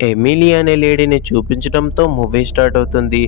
Emily అనే లేడీని చూపించడంతో movie start అవుతుంది.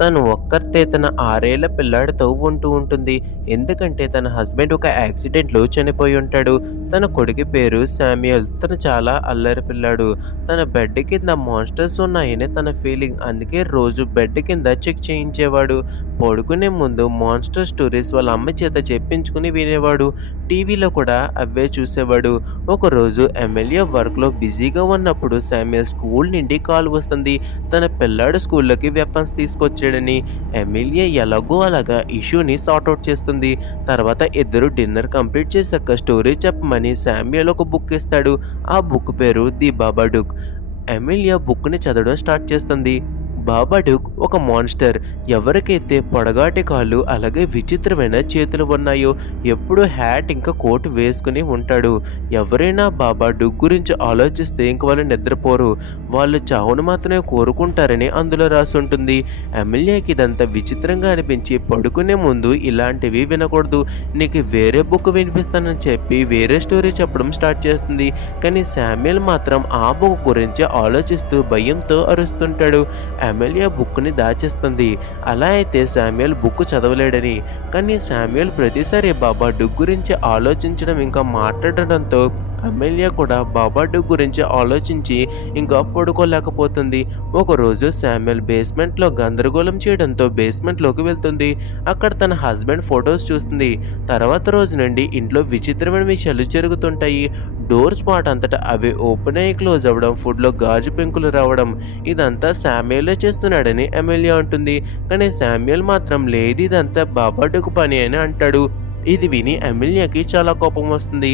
తను ఒక్కర్తే తన 6 ఏళ్ల పిల్లాడితో ఉంటూ ఉంటుంది. ఎందుకంటే తన హస్బెండ్ ఒక యాక్సిడెంట్‌లో చనిపోయి ఉంటాడు. తన కొడుకు పేరు శామ్యూయల్. తను చాలా అల్లరి పిల్లాడు. తన బెడ్ కింద మాన్స్టర్స్ ఉన్నాయని తన ఫీలింగ్. అందుకే రోజు బెడ్ కింద చెక్ చేయించేవాడు. పడుకునే ముందు మాన్స్టర్ స్టోరీస్ వాళ్ళ అమ్మ చేత చెప్పించుకుని వినేవాడు. టీవీలో కూడా అవే చూసేవాడు. ఒకరోజు ఎమ్మెల్యే వర్క్‌లో బిజీగా ఉన్నప్పుడు శామ్యూయల్ స్కూల్ నుండి కాల్ వస్తుంది. తన పిల్లాడు స్కూల్‌లోకి వెపన్స్ తీసుకొచ్చాడని. ఎమిలియా ఎలాగో అలాగా ఇష్యూని సార్ట్‌ఔట్ చేస్తుంది. తర్వాత ఇద్దరు డిన్నర్ కంప్లీట్ చేశాక స్టోరీ చెప్పమని శామ్యూయల్ ఒక బుక్ ఇస్తాడు. ఆ బుక్ పేరు ది బాబాడుక్. ఎమిలియా బుక్‌ని చదవడం స్టార్ట్ చేస్తుంది. బాబాడుక్ ఒక మాన్స్టర్. ఎవరికైతే పొడగాటి కాళ్ళు అలాగే విచిత్రమైన చేతులు ఉన్నాయో ఎప్పుడు హ్యాట్ ఇంకా కోట్ వేసుకుని ఉంటాడు. ఎవరైనా బాబాడుక్ గురించి ఆలోచిస్తే ఇంక వాళ్ళు నిద్రపోరు. వాళ్ళు చావును మాత్రమే కోరుకుంటారని అందులో రాసి ఉంటుంది. ఎమిలియాకి ఇదంతా విచిత్రంగా అనిపించి పడుకునే ముందు ఇలాంటివి వినకూడదు, నీకు వేరే బుక్ వినిపిస్తానని చెప్పి వేరే స్టోరీ చెప్పడం స్టార్ట్ చేస్తుంది. కానీ శామ్యూయల్ మాత్రం ఆ బుక్ గురించి ఆలోచిస్తూ భయంతో అరుస్తుంటాడు. ఎమిలియా బుక్ని దాచేస్తుంది. అలా అయితే శామ్యూయల్ బుక్ చదవలేడని. కానీ శామ్యూయల్ ప్రతిసారి బాబాడుక్ గురించి ఆలోచించడం ఇంకా మాట్లాడడంతో ఎమిలియా కూడా బాబాడుక్ గురించి ఆలోచించి ఇంకా పడుకోలేకపోతుంది. ఒకరోజు శామ్యూయల్ బేస్మెంట్లో గందరగోళం చేయడంతో బేస్మెంట్లోకి వెళ్తుంది. అక్కడ తన హస్బెండ్ ఫొటోస్ చూస్తుంది. తర్వాత రోజు నుండి ఇంట్లో విచిత్రమైన విషయాలు జరుగుతుంటాయి. డోర్ స్పాట్ అంతటా అవి ఓపెన్ అయ్యి క్లోజ్ అవ్వడం, ఫుడ్లో గాజు పెంకులు రావడం, ఇదంతా శామ్యూయలే చేస్తున్నాడని ఎమిలియా అంటుంది. కానీ శామ్యూయల్ మాత్రం లేదు, ఇదంతా బాబాడుక్ పని అని అంటాడు. ఇది విని ఎమిలియాకి చాలా కోపం వస్తుంది.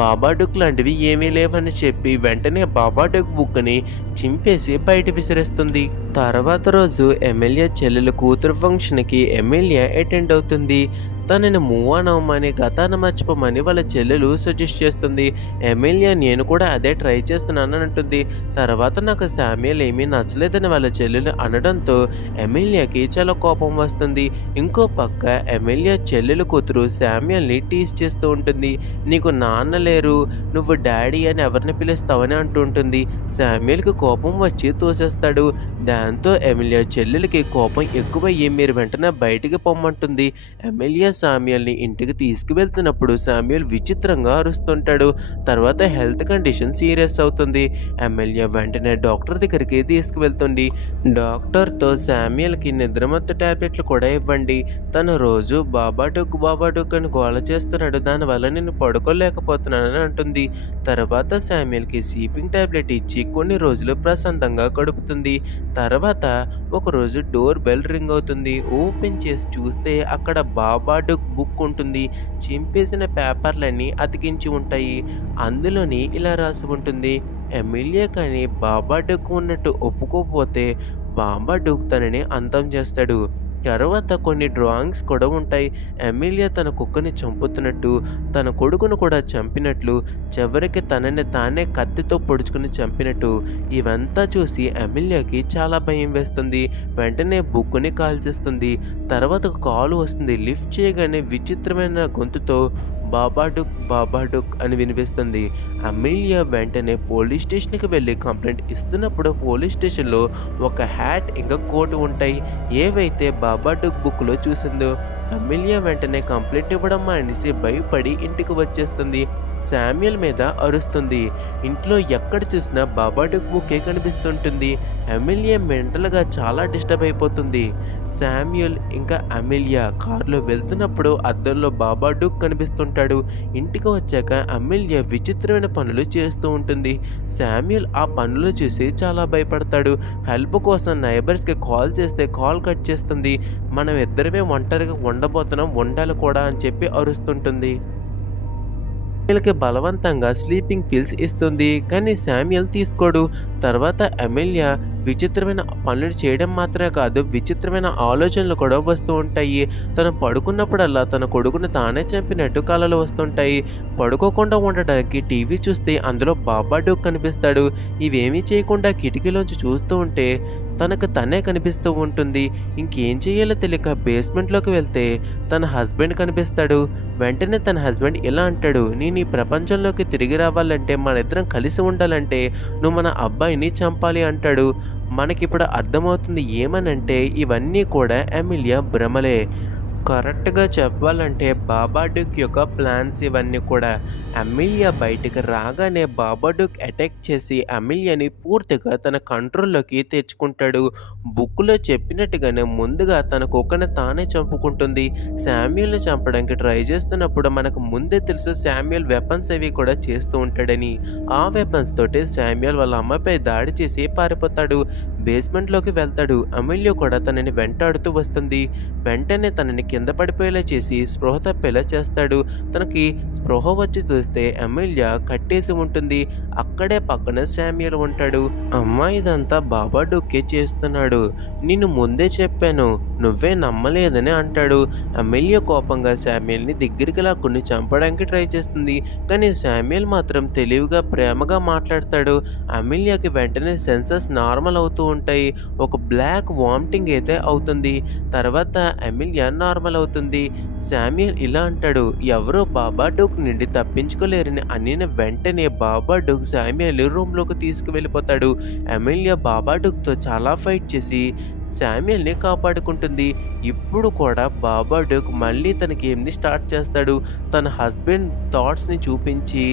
బాబాడుక్ లాంటివి ఏమీ లేవని చెప్పి వెంటనే బాబాడుక్ బుక్ని చింపేసి బయట విసిరేస్తుంది. తర్వాత రోజు ఎమిలియా చెల్లెలు కూతురు ఫంక్షన్కి ఎమిలియా అటెండ్ అవుతుంది. తనని మూవ్ ఆన్ అవ్వమని, గతాన్ని మర్చిపోమని వాళ్ళ చెల్లెలు సజెస్ట్ చేస్తుంది. ఎమిలియా నేను కూడా అదే ట్రై చేస్తున్నానని అంటుంది. తర్వాత నాకు శామ్యూయల్ ఏమీ నచ్చలేదని వాళ్ళ చెల్లెలు అనడంతో ఎమిలియాకి చాలా కోపం వస్తుంది. ఇంకో పక్క ఎమిలియా చెల్లెలు కూతురు శామ్యూయల్ని టీజ్ చేస్తూ ఉంటుంది. నీకు నాన్న లేరు, నువ్వు డాడీ అని ఎవరిని పిలుస్తావని అంటూ ఉంటుంది. శామ్యూయల్కి కోపం వచ్చి తోసేస్తాడు. దాంతో ఎమిలియా చెల్లెలకి కోపం ఎక్కువయ్యి మీరు వెంటనే బయటికి పొమ్మంటుంది. ఎమిలియా శామ్యూయల్ని ఇంటికి తీసుకువెళ్తున్నప్పుడు శామ్యూయల్ విచిత్రంగా అరుస్తుంటాడు. తర్వాత హెల్త్ కండిషన్ సీరియస్ అవుతుంది. ఎమిలియా వెంటనే డాక్టర్ దగ్గరికి తీసుకువెళ్తుంది. డాక్టర్తో శామ్యూయల్కి నిద్రమత్తు టాబ్లెట్లు కూడా ఇవ్వండి, తను రోజు బాబాడుక్ అని గోల చేస్తున్నాడు, దానివల్ల నేను పడుకోలేకపోతున్నానని అంటుంది. తర్వాత శామ్యూయల్కి స్లీపింగ్ టాబ్లెట్ ఇచ్చి కొన్ని రోజులు ప్రశాంతంగా గడుపుతుంది. తర్వాత ఒకరోజు డోర్ బెల్ రింగ్ అవుతుంది. ఓపెన్ చేసి చూస్తే అక్కడ బాబాడుక్ బుక్ ఉంటుంది. చింపేసిన పేపర్లన్నీ అతికించి ఉంటాయి. అందులోని ఇలా రాసి ఉంటుంది, ఎమిలియా కానీ బాబాడుక్ ఉన్నట్టు ఒప్పుకోకపోతే బాబాడుక్ తనని అంతం చేస్తాడు. తర్వాత కొన్ని డ్రాయింగ్స్ కూడా ఉంటాయి. ఎమిలియా తన కుక్కని చంపుతున్నట్టు, తన కొడుకును కూడా చంపినట్లు, చివరికి తనని తానే కత్తితో పొడుచుకుని చంపినట్టు. ఇవంతా చూసి ఎమిలియాకి చాలా భయం వేస్తుంది. వెంటనే బుక్కుని కాల్చేస్తుంది. తర్వాత ఒక కాల్ వస్తుంది. లిఫ్ట్ చేయగానే విచిత్రమైన గొంతుతో బాబాడుక్ అని వినిపిస్తుంది. ఎమిలియా వెంటనే పోలీస్ స్టేషన్కి వెళ్ళి కంప్లైంట్ ఇస్తున్నప్పుడు పోలీస్ స్టేషన్లో ఒక హ్యాట్ ఇంకా కోట్ ఉంటాయి, ఏవైతే బాబాడుక్ బుక్లో చూసిందో. ఎమిలియా వెంటనే కంప్లైంట్ ఇవ్వడం మానేసి భయపడి ఇంటికి వచ్చేస్తుంది. శామ్యూయల్ మీద అరుస్తుంది. ఇంట్లో ఎక్కడ చూసినా బాబాడుక్ బుక్కే కనిపిస్తుంటుంది. ఎమిలియా మెంటల్గా చాలా డిస్టర్బ్ అయిపోతుంది. శామ్యూయల్ ఇంకా ఎమిలియా కారులో వెళ్తున్నప్పుడు అద్దంలో బాబాడుక్ కనిపిస్తుంటాడు. ఇంటికి వచ్చాక ఎమిలియా విచిత్రమైన పనులు చేస్తూ ఉంటుంది. శామ్యూయల్ ఆ పనులు చూసి చాలా భయపడతాడు. హెల్ప్ కోసం నైబర్స్కి కాల్ చేస్తే కాల్ కట్ చేస్తుంది. మనం ఇద్దరమే ఒంటరిగా ఉండబోతున్నాం, ఉండాలి కూడా అని చెప్పి అరుస్తుంటుంది. శామ్యూయల్కి బలవంతంగా స్లీపింగ్ పిల్స్ ఇస్తుంది. కానీ శామ్యూయల్ తీసుకోడు. తర్వాత ఎమిలియా విచిత్రమైన పనులు చేయడం మాత్రమే కాదు, విచిత్రమైన ఆలోచనలు కూడా వస్తూ ఉంటాయి. తను పడుకున్నప్పుడల్లా తన కొడుకుని తానే చంపినట్టు కలలు వస్తుంటాయి. పడుకోకుండా ఉండడానికి టీవీ చూస్తే అందులో బాబాడుక్ కనిపిస్తాడు. ఇవేమీ చేయకుండా కిటికీలోంచి చూస్తూ ఉంటే తనకు తనే కనిపిస్తూ ఉంటుంది. ఇంకేం చేయాలో తెలియక బేస్మెంట్లోకి వెళ్తే తన హస్బెండ్ కనిపిస్తాడు. వెంటనే తన హస్బెండ్ ఇలా అంటాడు, నేను ఈ ప్రపంచంలోకి తిరిగి రావాలంటే మన ఇద్దరం కలిసి ఉండాలంటే నువ్వు మన అబ్బాయిని చంపాలి అంటాడు. మనకిప్పుడు అర్థమవుతుంది ఏమనంటే ఇవన్నీ కూడా ఎమిలియా భ్రమలే. కరెక్ట్‌గా చెప్పాలంటే బాబాడుక్ యొక్క ప్లాన్స్ ఇవన్నీ కూడా. అమీలియా బయటికి రాగానే బాబాడుక్ అటాక్ చేసి అమీలియాని పూర్తిగా తన కంట్రోల్‌లోకి తెచ్చుకుంటాడు. బుక్‌లో చెప్పినట్టుగానే ముందుగా తన కుక్కని తానే చంపుకుంటుంది. శామ్యూల్‌ని చంపడానికి ట్రై చేస్తున్నప్పుడు మనకు ముందే తెలుసు శామ్యూల్ వెపన్స్ అవి కూడా చేస్తూ ఉంటాడని. ఆ వెపన్స్ తోటి శామ్యూల్ వాళ్ళ అమ్మపై దాడి చేసి పారిపోతాడు. బేస్మెంట్‌లోకి వెళ్తాడు. అమూల్య కూడా తనని వెంటాడుతూ వస్తుంది. వెంటనే తనని కింద పడిపోయేలా చేసి స్పృహ తప్పేలా చేస్తాడు. తనకి స్పృహ వచ్చి చూస్తే అమూల్య కట్టేసి ఉంటుంది. అక్కడే పక్కన శామ్యూల్ ఉంటాడు. అమ్మా ఇదంతా బాబాడుక్కే చేస్తున్నాడు. నిన్ను ముందే చెప్పాను. నువ్వే నమ్మలేదని అంటాడు. అమూల్య కోపంగా శామ్యూల్‌ని దగ్గరికి లాక్కుని చంపడానికి ట్రై చేస్తుంది. కానీ శామ్యూల్ మాత్రం తెలివిగా ప్రేమగా మాట్లాడతాడు. అమూల్యకి వెంటనే సెన్సెస్ నార్మల్ అవుతూ ఉంటాయి. ఒక బ్లాక్ వామిటింగ్ అయితే అవుతుంది. తర్వాత అమూల్య నార్మల్ అవుతుంది. శామ్యూల్ ఇలా అంటాడు, ఎవరో బాబాడుక్ నుండి తప్పించుకోలేరని అనిన వెంటనే బాబాడుక్ శామ్యూల్ రూమ్లోకి తీసుకువెళ్ళిపోతాడు. అమూల్య బాబాడుక్తో చాలా ఫైట్ చేసి శామ్యూల్‌ని కాపాడుకుంటుంది. ఇప్పుడు కూడా బాబాడుక్ మళ్ళీ తన గేమ్‌ని స్టార్ట్ చేస్తాడు. తన హస్బెండ్ థాట్స్‌ని చూపించి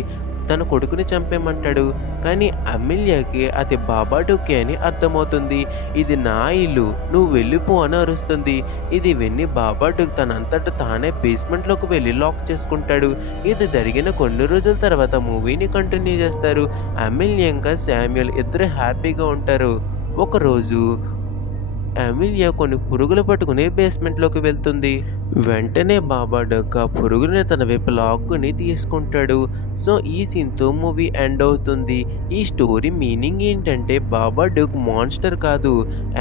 తన కొడుకుని చంపేయమంటాడు. కానీ అమూల్యకి అది బాబాడుక్కే అని అర్థమవుతుంది. ఇది నా ఇల్లు, నువ్వు వెళ్ళిపో అని అరుస్తుంది. ఇది విని బాబాడుక్ తనంతట తానే బేస్మెంట్లోకి వెళ్ళి లాక్ చేసుకుంటాడు. ఇది జరిగిన కొన్ని రోజుల తర్వాత మూవీని కంటిన్యూ చేస్తారు. అమూల్య ఇంకా శామ్యూల్ ఇద్దరు హ్యాపీగా ఉంటారు. ఒకరోజు అమూల్య కొన్ని పురుగులు పట్టుకుని బేస్మెంట్లోకి వెళ్తుంది. వెంటనే బాబాడుక్ ఆ పురుగుని తన వైపు లాక్కుని తీసుకుంటాడు. సో ఈ సీన్తో మూవీ ఎండ్ అవుతుంది. ఈ స్టోరీ మీనింగ్ ఏంటంటే బాబాడుక్ మాన్స్టర్ కాదు,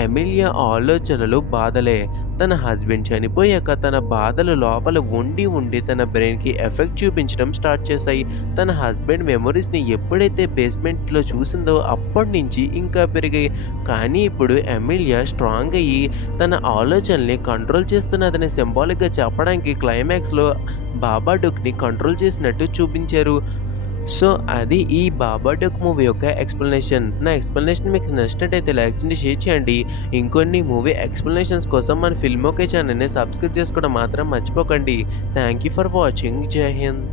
అమూల్య ఆలోచనలు బాధలే. తన హస్బెండ్ చనిపోయాక తన బాధలు లోపల ఉండి ఉండి తన బ్రెయిన్కి ఎఫెక్ట్ చూపించడం స్టార్ట్ చేశాయి. తన హస్బెండ్ మెమొరీస్ని ఎప్పుడైతే బేస్మెంట్లో చూసిందో అప్పటి నుంచి ఇంకా పెరిగాయి. కానీ ఇప్పుడు అమూల్య స్ట్రాంగ్ అయ్యి తన ఆలోచనల్ని కంట్రోల్ చేస్తున్నదని సింబాలిక్గా చెప్పడానికి క్లైమాక్స్లో బాబాడుక్ని కంట్రోల్ చేసినట్టు చూపించారు. సో అది ఈ బాబాడుక్ మూవీ యొక్క ఎక్స్ప్లెనేషన్. నా ఎక్స్ప్లెనేషన్ మీకు నచ్చినట్టయితే లైక్ చేయండి, షేర్ చేయండి. ఇంకొన్ని మూవీ ఎక్స్ప్లెనేషన్స్ కోసం మన ఫిల్మ్ ఓకే ఛానల్ని సబ్స్క్రైబ్ చేసుకోవడం మాత్రం మర్చిపోకండి. Thank you for watching. జై హింద్.